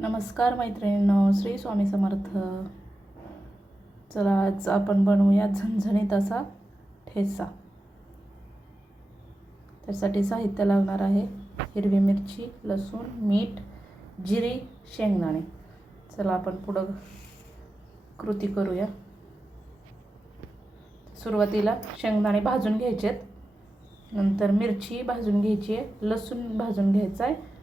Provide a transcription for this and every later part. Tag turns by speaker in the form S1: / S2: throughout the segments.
S1: नमस्कार मैत्रिणींनो श्री स्वामी समर्थ. चला आज आपण बनवूया झणझणीत असा ठेचा. त्यासाठी साहित्य लागणार आहे हिरवी मिरची लसूण मीठ जिरी शेंगदाणे. चला आपण पुढं कृती करूया. सुरुवातीला शेंगदाणे भाजून घ्यायचे आहेत नंतर मिरची भाजून घ्यायची आहे लसूण भाजून घ्यायचा आहे.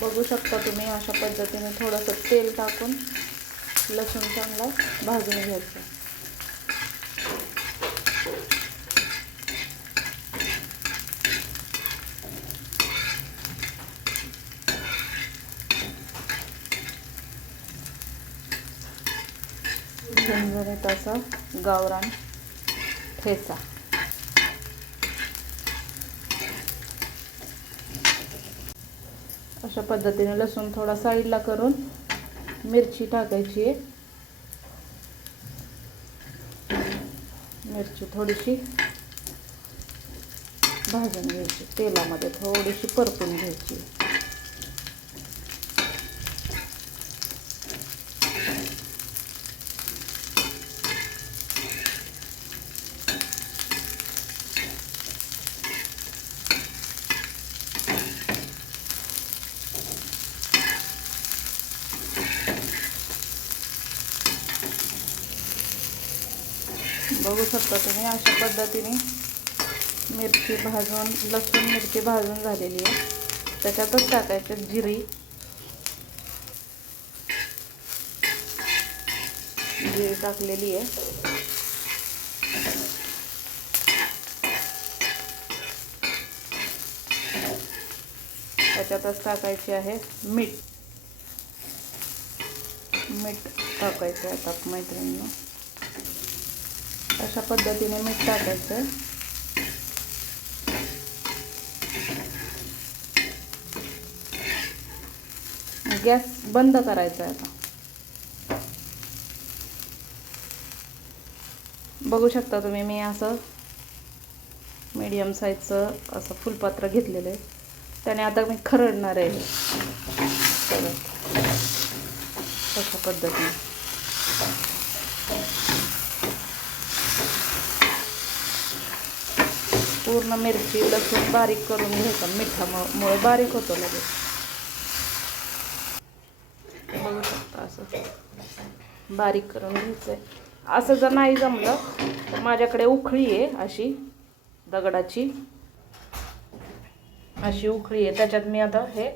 S1: बघू शकता तुम्ही अशा पद्धतीने थोडंसं तेल टाकून लसूण चांगला भाजून घ्यायचं. झणझणीत असा गावरान ठेचा. अशा पद्धतीने लसूण थोडा साईडला करून मिरची टाकायची आहे. मिरची थोडीशी भाजून घ्यायची तेलामध्ये थोडीशी परतून घ्यायची. बघू शकता तुम्ही अशा पद्धतीने मिरची भाजून लसूण मिरची भाजून झालेली आहे. त्याच्यातच टाकायचं जिरी. जिरी टाकलेली आहे. त्याच्यातच टाकायची आहे मीठ. मीठ टाकायचं आहे आता मैत्रिणींना. अशा पद्धतीने मीठ टाकायचं. गॅस बंद करायचा आहे आता. बघू शकता तुम्ही मी असं मीडियम साईजचं असं फुलपात्र घेतलेलं आहे. त्याने आता मी खरडणार आहे. अशा पद्धतीने. पूर्ण मिरची लसूण बारीक करून घ्यायचा. मिठामुळे बारीक होतो लगेच. बघू शकता असं. बारीक करून घ्यायचं आहे असं जर नाही जमलं तर माझ्याकडे उखळी आहे अशी दगडाची. अशी उखळी आहे. त्याच्यात मी आता हे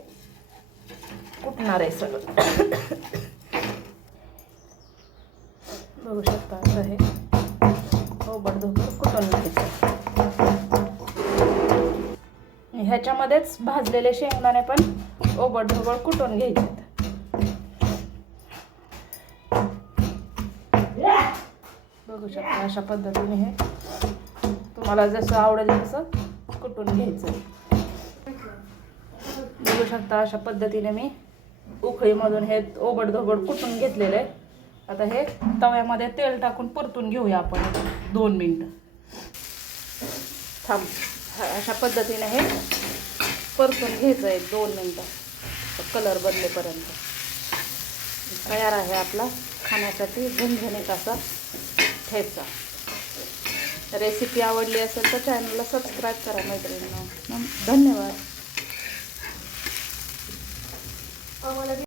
S1: कुटणार आहे सगळं. बघू शकता असं हे. ओबडधोबड कुटून घ्यायचं? ह्याच्यामध्येच भाजलेले शेंगदाणे पण ओबडधोबड कुटून घ्यायचे बघू शकता अशा पद्धतीने हे तुम्हाला जसं आवडेल तसं कुटून घ्यायचं बघू शकता अशा पद्धतीने मी उखळीमधून हे ओबडधोबड कुटून घेतलेलं आहे. आता हे तव्यामध्ये तेल टाकून परतून घेऊया आपण दोन मिनटं. थांब. अशा पद्धतीने हे परतून घ्यायचं आहे दोन मिनटं. कलर बदलेपर्यंत. तयार आहे आपला खाण्यासाठी झणझणीत असा ठेचा. रेसिपी आवडली असेल तर चॅनलला सबस्क्राईब करा मैत्रिणींना. धन्यवाद.